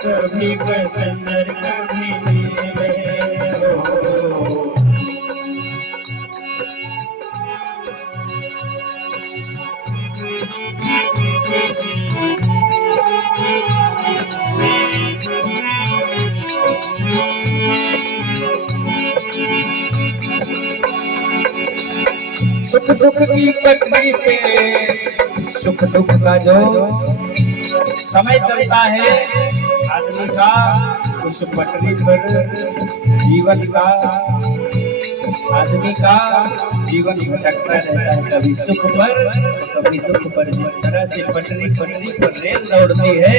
कभी बसंतर कभी नील हो। सुख दुख की पटरी पे सुख दुख का जो समय चलता है आदमी का, उस पटरी पर जीवन का आदमी का जीवन भटकता रहता है, कभी सुख पर कभी दुख पर। जिस तरह से पटरी पर रेल दौड़ती है,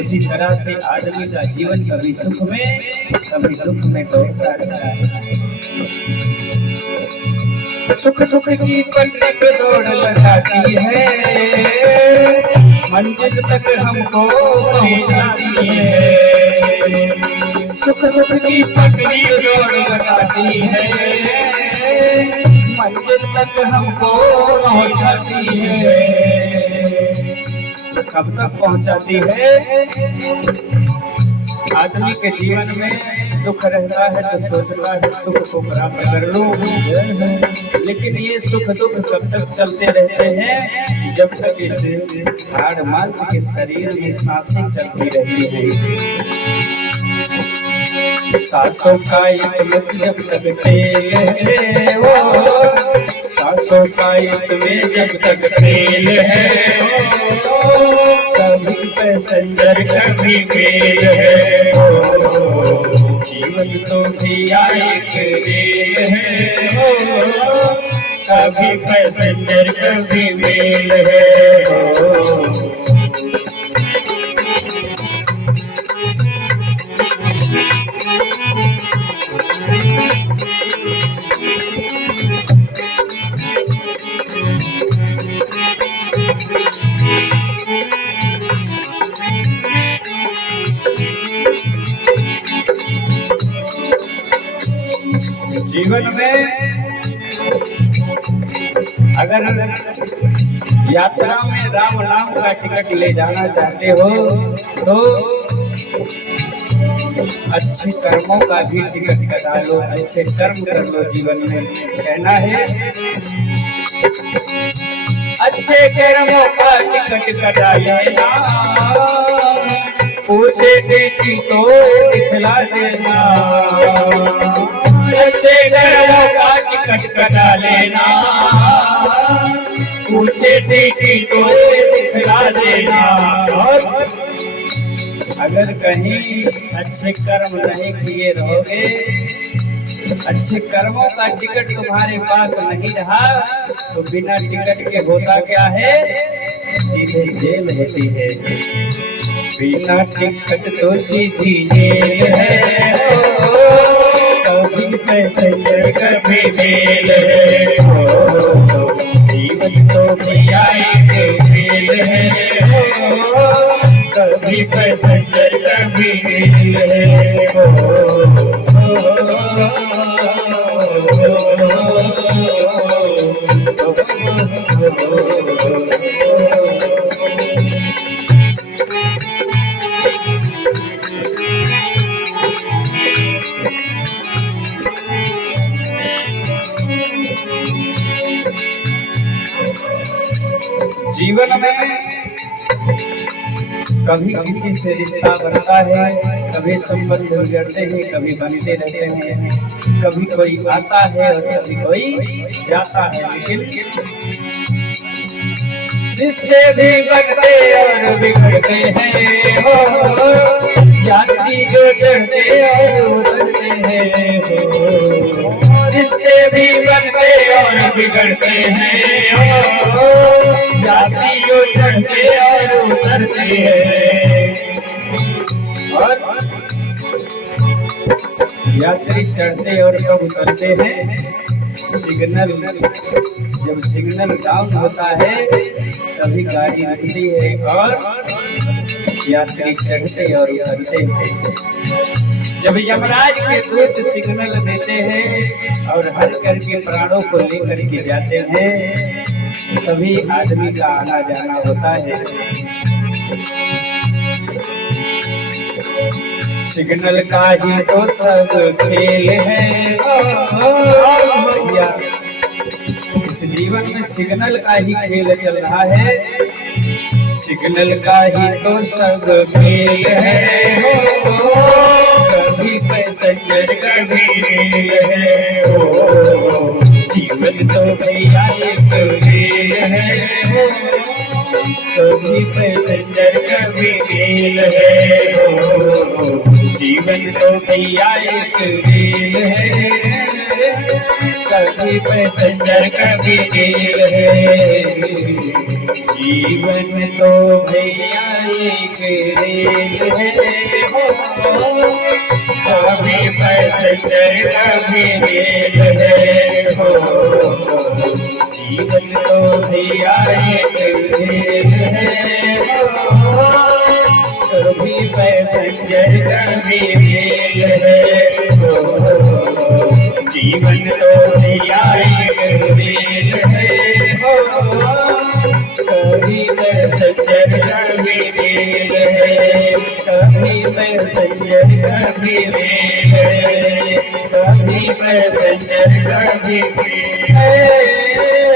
उसी तरह से आदमी का जीवन कभी सुख में कभी दुख में दौड़ता रहता है। सुख दुख की पटरी पे दौड़ लगाती है, मंजिल तक हमको पहुंचाती है। सुख दुख की पटरी पे दौड़ लगाती है, मंजिल तक हमको पहुंचाती है। कब तक पहुंचाती है? आदमी के जीवन में दुख रहता है तो सोचता है सुख को प्राप्त कर लूं, लेकिन ये सुख दुख कब तक चलते रहते हैं? जब तक इस हाड़ मांस के शरीर में सांसें चलती रहती हैं। सांसों का इसमें जब तक तेल है वो, सांसों का इसमें जब तक तेल है, कभी पैसेंजर कभी मेल है। जीवन तो भी एक रेल है, कभी पैसेंजर कभी मेल है। जीवन में अगर यात्रा में राम नाम का टिकट ले जाना चाहते हो तो अच्छे कर्मों का भी टिकट कटा लो, अच्छे कर्म कर लो। जीवन में कहना है अच्छे कर्मों का टिकट कटा लेना, पूछे बेटी तो दिखला देना। अच्छे कर्मों का टिकट कटा लेना, पूछे बेटी तो दिखला देना। और अगर कहीं अच्छे कर्म नहीं किए रहोगे, अच्छे कर्मों का टिकट तुम्हारे पास नहीं रहा, तो बिना टिकट के होता क्या है? सीधे जेल होती है। बिना टिकट तो सीधी जेल है, कभी पैसेंजर कभी मेल है। जीवन तो भी एक मेल है, कभी पैसेंजर कभी मेल है। जीवन में कभी किसी से रिश्ता बनता है, कभी संबंध बिगड़ते हैं, कभी बनते रहते हैं। कभी कोई आता है और कभी कोई जाता है, लेकिन रिश्ते भी बनते और बिगड़ते हैं। हो यात्री जो चढ़ते और उतरते हैं, रिश्ते भी बनते और बिगड़ते हैं। यात्री जो चढ़ते और उतरते हैं। और यात्री चढ़ते और कब उतरते हैं? सिग्नल, जब सिग्नल डाउन होता है तभी गाड़ी रुकती है और यात्री चढ़ते और उतरते हैं। जब यमराज के दूत सिग्नल देते हैं और हर करके प्राणों को लेकर के जाते हैं, तभी आदमी का आना जाना होता है। सिग्नल का ही तो सब खेल है भैया, इस जीवन में सिग्नल का ही खेल चल रहा है। सिग्नल का ही तो सब खेल है कभी पैसेंजर कभी रेल है जीवन तो भैया एक रेल है कभी पैसेंजर कभी रेल है जीवन तो भैया एक रेल है कभी पैसेंजर कभी रेल है जीवन तो भैया एक रेल है कभी पैसेंजर कभी रेल है जीवन तो भैया एक रेल है कभी पैसेंजर कभी रेल है जीवन तो भैया एक रेल है कभी पैसेंजर कभी रेल है कभी पैसेंजर कभी रेल है कभी पैसेंजर कभी रेल है।